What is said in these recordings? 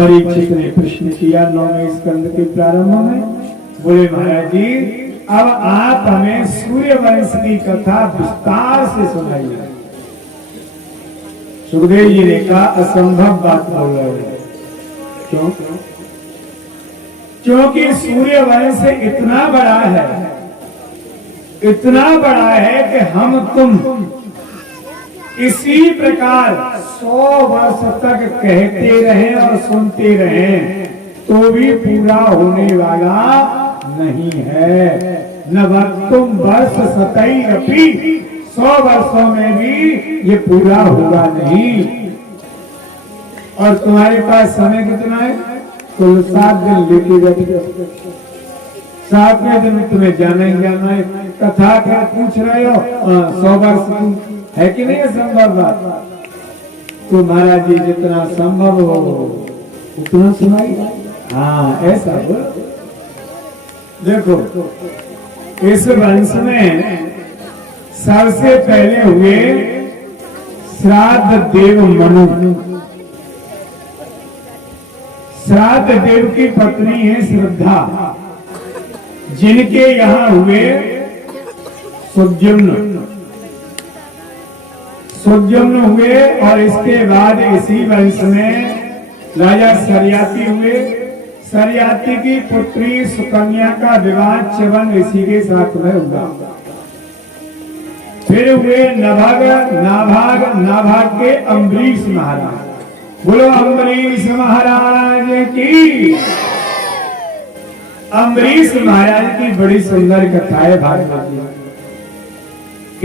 परीक्षित ने प्रश्न किया 9वें स्कंद के प्रारंभ में, बोले महाराज जी अब आप हमें सूर्य वंश की कथा विस्तार से सुनाइए। सुखदेव जी ने कहा असंभव बात बोल रहे हो। क्यों? क्योंकि सूर्य वंश इतना बड़ा है, इतना बड़ा है कि हम तुम इसी प्रकार 100 वर्ष तक कहते रहे और सुनते रहे तो भी पूरा होने वाला नहीं है। न वक्तुम वर्ष सतई अपि, 100 वर्षों में भी ये पूरा होगा नहीं। और तुम्हारे पास समय कितना है? कुल 7 दिन लेके बैठे, 7वें दिन तुम्हें जाना ही जाना है। कथा क्या पूछ रहे हो? 100 वर्ष है कि नहीं? संभव बात तो महाराज जी जितना संभव हो उतना सुनाई। हाँ ऐसा बोलो। देखो इस वंश में सबसे पहले हुए श्राद्ध देव मनु। श्राद्ध देव की पत्नी है श्रद्धा, जिनके यहाँ हुए सुद्युम्न हुए। और इसके बाद इसी वंश में राजा सरियाती हुए। सरियाती की पुत्री सुकन्या का विवाह च्यवन ऋषि के साथ में हुआ। फिर हुए नाभाग के अम्बरीश महाराज। बोलो अम्बरीश महाराज की। अम्बरीश महाराज की बड़ी सुंदर कथा है भागवत में।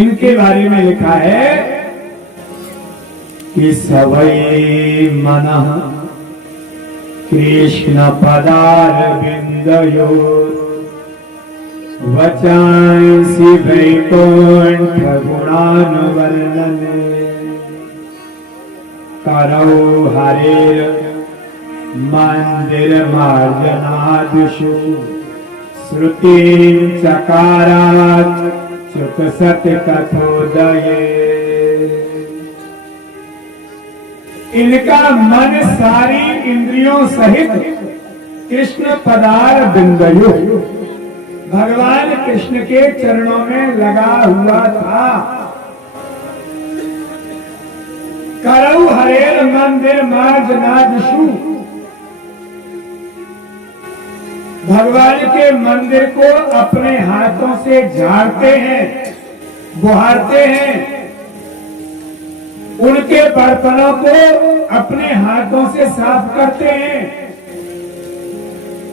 इनके बारे में लिखा है कि सवै मनः कृष्ण पदारविंदयो वचांसि वैकुंठ गुणानुवर्णने करौ हरेर मंदिर मार्जनादिषु श्रुतिं चकारात् चुकसत कथोदये। इनका मन सारी इंद्रियों सहित कृष्ण पदार बिंदयो, भगवान कृष्ण के चरणों में लगा हुआ था। करौ हरेर मंदिर मार्जनादिषु, भगवान के मंदिर को अपने हाथों से झाड़ते हैं, बुहारते हैं। उनके बर्तनों को अपने हाथों से साफ करते हैं।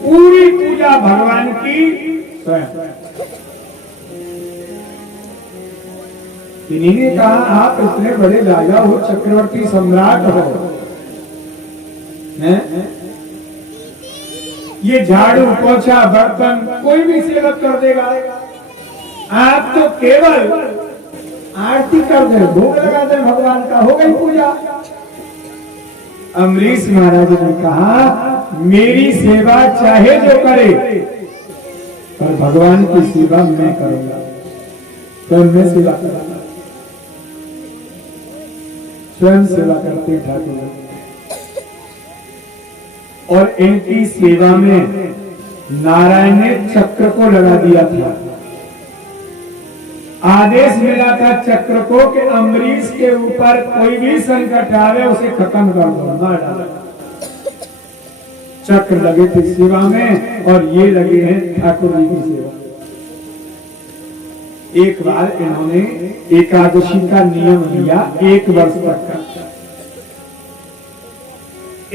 पूरी पूजा भगवान की स्वयं। इन्हीं ने कहा आप इतने बड़े राजा हो, चक्रवर्ती सम्राट हो, ये झाड़ू पोछा बर्तन कोई भी सेवक कर देगा। आप तो केवल आरती कर दे, भोग लगा दे भगवान का, हो गई पूजा। अम्बरीश महाराज ने कहा मेरी सेवा चाहे जो करे, पर भगवान की सेवा मैं करूंगा। तो मैं सेवा करूंगा, स्वयं सेवा करते ठाकुर। और इनकी सेवा में नारायण ने चक्र को लगा दिया था। आदेश मिला था चक्र को कि अम्बरीश के ऊपर कोई भी संकट आवे उसे खत्म कर दो, मार डालो। चक्र लगे थे सेवा में और ये लगे हैं ठाकुर जी की सेवा। एक बार इन्होंने एकादशी का नियम लिया 1 वर्ष तक का।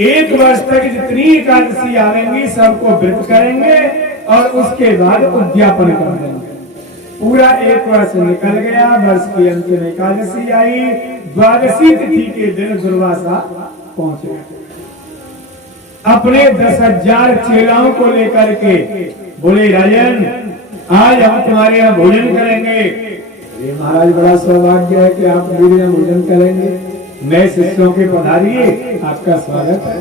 1 वर्ष तक जितनी एकादशी आवेंगी सबको व्रत करेंगे और उसके बाद उद्यापन कर देंगे। पूरा 1 वर्ष निकल गया। वर्ष के अंत में एकादशी आई। द्वादशी तिथि के दिन दुर्वासा पहुंचे। अपने 10,000 चेलाओं को लेकर के बोले राजन आज हम तुम्हारे यहाँ भोजन करेंगे। ये महाराज बड़ा सौभाग्य है कि आप मेरे यहाँ भोजन करेंगे। नए शिष्यों के पधारिए, आपका स्वागत है।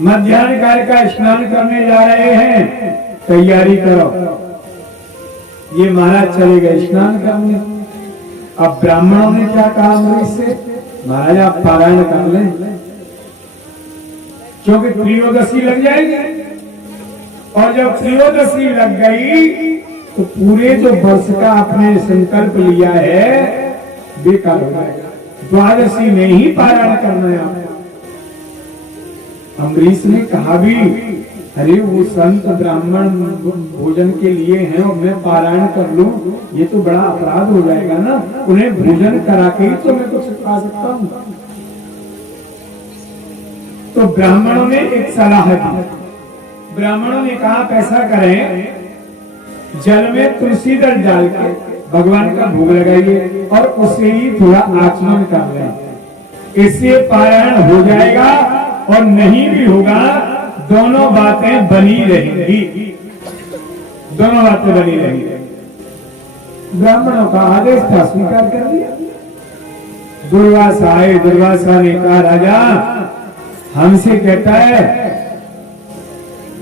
मध्याह्न काल का स्नान करने जा रहे हैं, तैयारी करो। ये महाराज चले गए स्नान करने। अब ब्राह्मणों ने क्या कहा अम्बरीश से, महाराज आप पारायण कर लें। क्योंकि त्रयोदशी लग जाएगी, और जब त्रयोदशी लग गई तो पूरे जो वर्ष का आपने संकल्प लिया है बेकार हो जाएगा। द्वादशी में ही पारायण करना है आपको। अम्बरीश ने कहा भी, अरे वो संत ब्राह्मण भोजन के लिए हैं और मैं पारायण कर लूं, ये तो बड़ा अपराध हो जाएगा ना, उन्हें भोजन करा के ही तो मैं कुछ खा सकता हूं। तो ब्राह्मणों ने एक सलाह दी। ब्राह्मणों ने कहा आप ऐसा करें, जल में तुलसी दल डाल के भगवान का भोग लगाइए और उसे ही थोड़ा आचमन कर लें, इससे पारायण हो जाएगा, और नहीं भी होगा दोनों बातें बनी रहेंगी, दोनों बातें बनी रहेंगी। ब्राह्मणों का आदेश था, स्वीकार कर लिया। दुर्वासा आए, दुर्वासा ने कहा राजा हमसे कहता है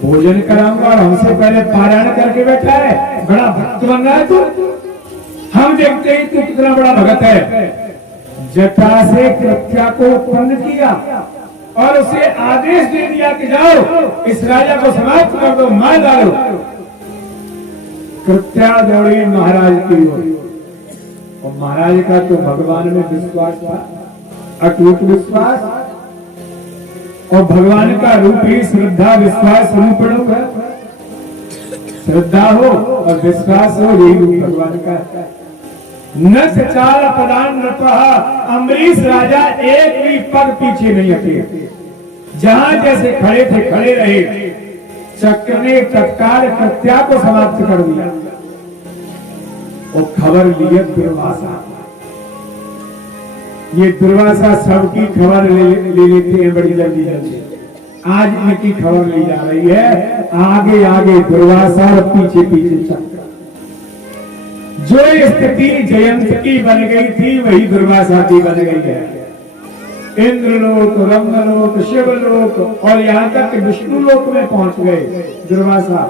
भोजन कराऊंगा और हमसे पहले पारायण करके बैठा है, बड़ा भक्त बन रहा है तू। हम देखते ही तू कितना बड़ा भगत है। जटा से कृत्या को उत्पन्न किया और उसे आदेश दे दिया कि जाओ इस राजा को समाप्त कर दो, मार डालो। कृत्या दौड़ी महाराज की ओर, और महाराज का तो भगवान में विश्वास था, अटूट विश्वास, और भगवान का रूप ही श्रद्धा विश्वास रूप है। श्रद्धा हो और विश्वास हो, यही रूप भगवान का है। न चाल पदान नृपहा, अम्बरीश राजा एक भी पग पीछे नहीं हटे, जहां जैसे खड़े थे खड़े रहे। चक्र ने तत्काल कृत्या को समाप्त कर दिया और खबर लिए दुर्वासा। ये दुर्वासा सबकी खबर ले लेते हैं बड़ी जल्दी जल्दी। आज इनकी खबर ली जा रही है, आगे आगे दुर्वासा और पीछे पीछे चक्र। जो स्थिति जयंत की बन गई थी वही दुर्वासा की बन गई है। इंद्रलोक, रंगलोक, शिवलोक और यहाँ तक विष्णु लोक में पहुंच गए दुर्वासा,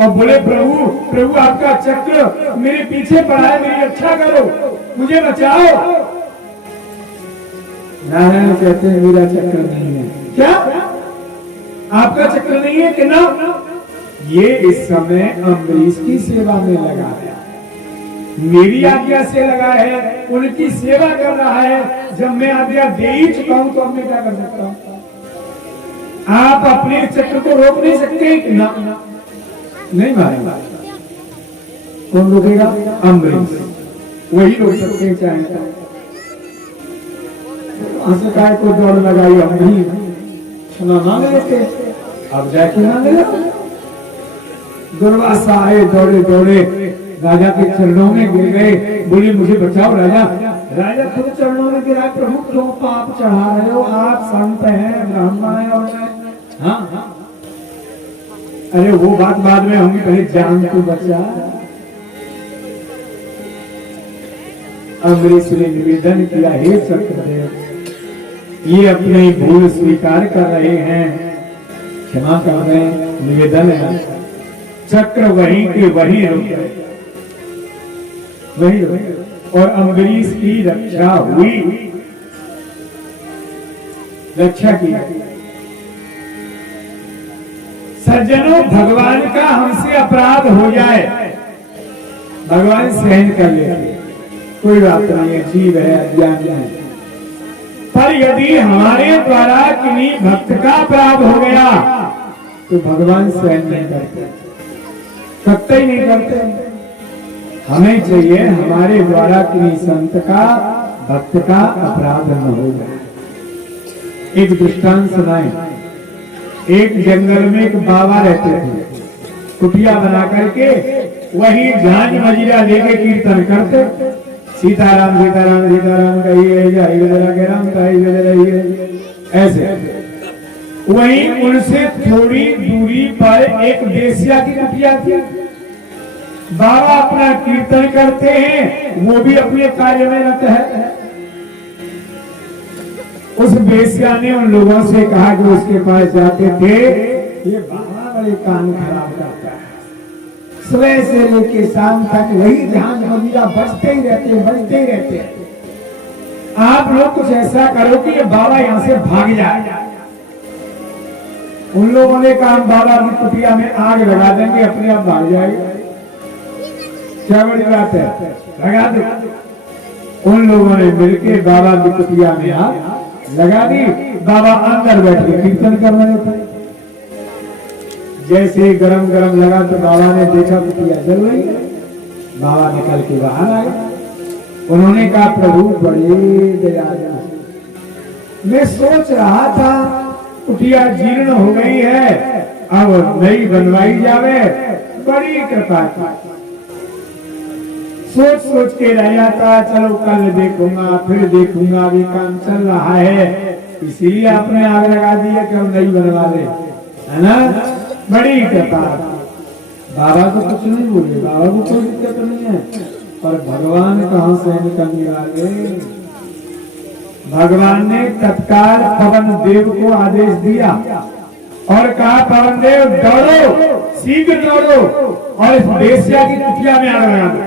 और बोले प्रभु प्रभु आपका चक्र मेरे पीछे पड़ा है, मेरी रक्षा करो, मुझे बचाओ। नारायण कहते हैं मेरा चक्र नहीं है। क्या आपका चक्र नहीं है कि ना? ये इस समय अम्बरीश की सेवा में लगा है, मेरी आज्ञा से लगा है, उनकी सेवा कर रहा है। जब मैं आज्ञा दे ही चुका हूं तो अब मैं क्या कर सकता हूं? आप अपने चक्र को रोक नहीं सकते कि ना? नहीं मारेगा। कौन रोकेगा? अम्बरीश, वही रोक सकते हैं चाहे। असकाय को दौड़ लगाई, हम नहीं क्षमा मांग रहे थे, अब जाके मांगे। दुर्वासा आए दौड़े दौड़े राजा के चरणों में गिर गए, बोले मुझे बचाओ राजा। राजा खुद चरणों में गिरा, प्रभु क्यों पाप चढ़ा रहे हो, आप संत हैं, ब्राह्मण हैं और मैं। हाँ अरे वो बात बाद में होंगी, पहले जान तो बचा। अम्बरीश ने निवेदन किया, हे चक्रदेव ये अपनी भूल स्वीकार कर रहे हैं, क्षमा कर रहे हैं, निवेदन है। चक्र वहीं के वहीं रुक गए, वही और अम्बरीश की रक्षा हुई, रक्षा की। सज्जनों, भगवान का हमसे अपराध हो जाए, भगवान सहन कर लेते, कोई बात नहीं है, जीव है, अज्ञान है। पर यदि हमारे द्वारा किन्हीं भक्त का अपराध हो गया तो भगवान सहन नहीं करते, सकते ही नहीं करते। हमें चाहिए हमारे द्वारा किन्हीं संत का, भक्त का अपराध न हो जाए। एक दृष्टांत सुनाए। एक जंगल में एक बाबा रहते थे, कुटिया बना करके वही झांझ मजीरा लेके कीर्तन करते, सीताराम सीताराम सीताराम कहिए, जय विजय के राम कहिए, ऐसे। वहीं उनसे थोड़ी दूरी पर एक वेश्या की कुटिया थी। बाबा अपना कीर्तन करते हैं, वो भी अपने कार्य में रत है। उस वेश्या ने उन लोगों से कहा कि उसके पास जाते थे, ये बाबा बड़े कान खराब करता है, सुबह से लेके शाम तक वही ध्यान मजीरा बजते ही रहते। आप लोग कुछ ऐसा करो कि ये बाबा यहाँ से भाग जाए। उन लोगों ने कहा बाबा की कुटिया में आग लगा देंगे, अपने आप भाग जाएगा। क्या बड़ी बात है, लगा दो। उन लोगों ने मिलकर बाबा की कुटिया में आग लगा दी। बाबा अंदर बैठ के कीर्तन कर रहे थे। जैसे गरम गरम लगा तो बाबा ने देखा कुटिया जल रही है। बाबा निकल के बाहर आए। उन्होंने कहा प्रभु बड़े दयालु, मैं सोच रहा था कुटिया जीर्ण हो गई है, अब नई बनवाई जावे, बड़ी कृपा की। सोच सोच के रह जाता, चलो कल देखूंगा, फिर देखूंगा, अभी काम चल रहा है, इसीलिए आपने आग लगा दिया कि हम नई बनवा ले, है ना। बड़ी कृपा। बाबा को कुछ नहीं बोले, बाबा को कोई दिक्कत नहीं है, पर भगवान कहां से निकलने वाले। भगवान ने तत्काल पवन देव को आदेश दिया और कहा पवन देव दौड़ो, शीघ्र दौड़ो और इस वेश्या की कुटिया में आग लगा दो।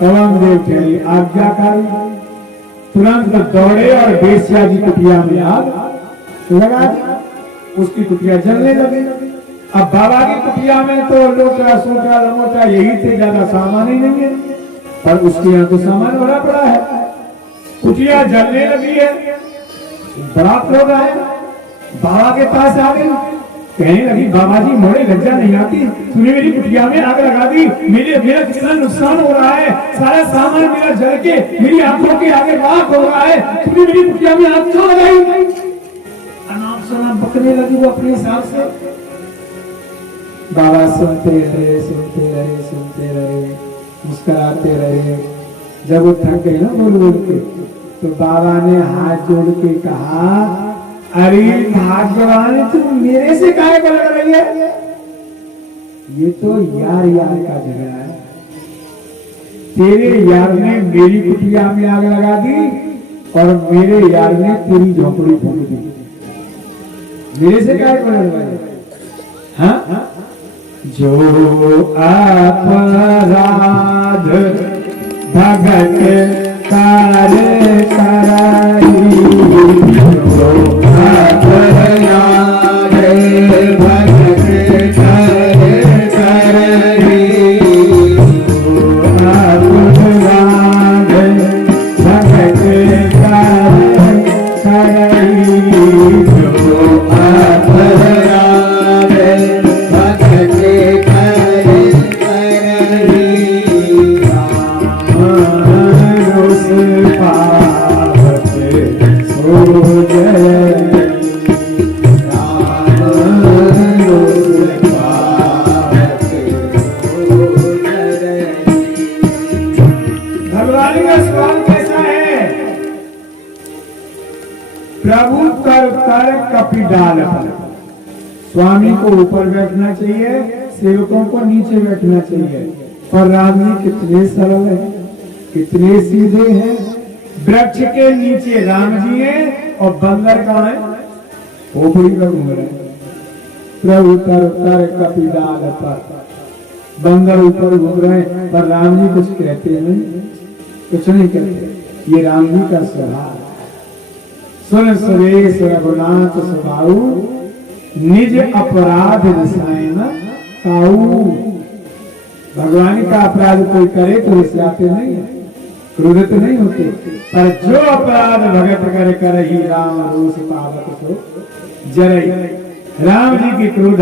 पवन देव के आज्ञाकारी तुरंत दौड़े और वेश्या की कुटिया में आग लगा दी। उसकी कुटिया जलने लगी। अब बाबा की कुटिया में तो लोटा सोटा लमोटा यही थे, ज्यादा सामान ही नहीं है, पर उसके यहाँ तो सामान भरा पड़ा है। कुटिया जलने लगी है, बड़ा लोग आए, बाबा के पास आ गए, कहने लगी बाबा जी मोड़े लज्जा नहीं आती, तूने मेरी कुटिया में आग लगा दी, मेरा कितना नुकसान हो रहा है, सारा सामान मेरा जल के मेरी आंखों के आगे राख हो रहा है, तूने मेरी कुटिया में आग क्यों लगाई। अनाप शनाप बकने लगी वो अपने हिसाब से। बाबा सुनते रहे, सुनते रहे, सुनते रहे, मुस्कुराते रहे। जब वो थक गई ना बोल बोल के, तो बाबा ने हाथ जोड़ के कहा, अरे भाग्यवान तुम मेरे से काहे को लड़ रही है, ये तो यार यार का झगड़ा है। तेरे यार ने मेरी कुटिया में आग लगा दी और मेरे यार ने तेरी झोपड़ी फूंक दी, मेरे से काहे को लड़ रही है। हाँ, जो अपराध भगत कार कराई, जो अपराध भगत कार कराई, जो अपराध भगत कार कराई, जो अपराध भगत भगवान का सवाल कैसा है, प्रभु कर कर कपि डाल। स्वामी को ऊपर बैठना चाहिए, सेवकों को नीचे बैठना चाहिए, पर राम जी कितने सरल है, कितने सीधे हैं। वृक्ष के नीचे राम जी हैं और बंदर कहाँ है, खोपड़ी पर घूम रहे हैं। प्रभु कर कर कपि डाल पर, बंदर ऊपर घूम रहे हैं, पर राम जी कुछ कहते नहीं, कुछ नहीं कहते। ये राम जी का स्वभाव। सुन सुरेश रघुनाथ स्वभाव, निज अपराध रसायन काऊ। भगवान का अपराध कोई करे तो रिसाते नहीं, क्रोधित नहीं होते, पर जो अपराध भगत करे कर ही राम रोष पावत तो जरई। राम जी की क्रोध